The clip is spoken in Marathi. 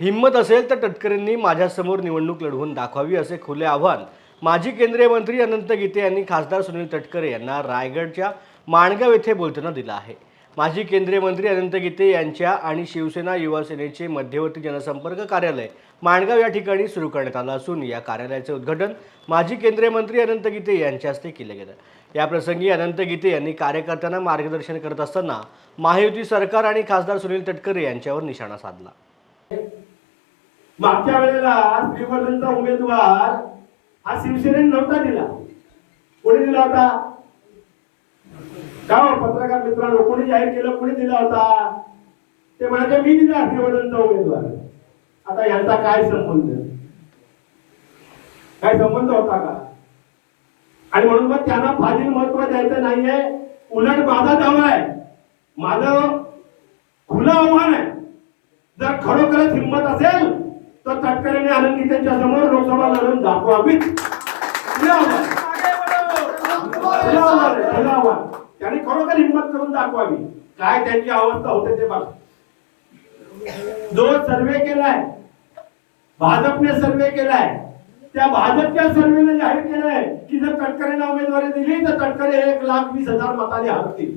हिंमत असेल तर तटकरेंनी माझ्यासमोर निवडणूक लढवून दाखवावी असे खुले आव्हान माजी केंद्रीय मंत्री अनंत गीते यांनी खासदार सुनील तटकरे यांना रायगडच्या माणगाव येथे बोलताना दिला आहे। माजी केंद्रीय मंत्री अनंत गीते यांच्या आणि शिवसेना युवा सेनेचे मध्यवर्ती जनसंपर्क कार्यालय माणगाव या ठिकाणी सुरू करण्यात आलं असून या कार्यालयाचे उद्घाटन माजी केंद्रीय मंत्री अनंत गीते यांच्या हस्ते केले गेले। या प्रसंगी अनंत गीते यांनी कार्यकर्त्यांना मार्गदर्शन करत असताना महायुती सरकार आणि खासदार सुनील तटकरे यांच्यावर निशाणा साधला। मागच्या वेळेला श्रीवर्धनचा उमेदवार हा शिवसेनेने नव्हता दिला, कोणी दिला होता? गाव पत्रकार मित्रांनो, कोणी जाहीर केलं, कोणी दिला होता? ते म्हणाले मी दिला श्रीवर्धनचा उमेदवार। आता यांचा काय संबंध? काय संबंध होता का? आणि म्हणून मग त्यांना फाजील महत्व द्यायचं नाहीये, उलट माझा दावा आहे, माझं खुलं आव्हान आहे, जर खरोखरच हिंमत असेल तर तटकरेने अनंत गीतेंच्या समोर लोकसभा लढवून दाखवावीच। त्यांनी खरोखर हिंमत करून दाखवावी। काय त्यांची अवस्था होते ते बघा। जो सर्वे केलाय भाजपने, सर्वे केलाय, त्या भाजपच्या सर्वेने जाहीर केलंय की जर तटकरेंना उमेदवारी दिली तर तटकरे 1,20,000 मतांनी हरतील।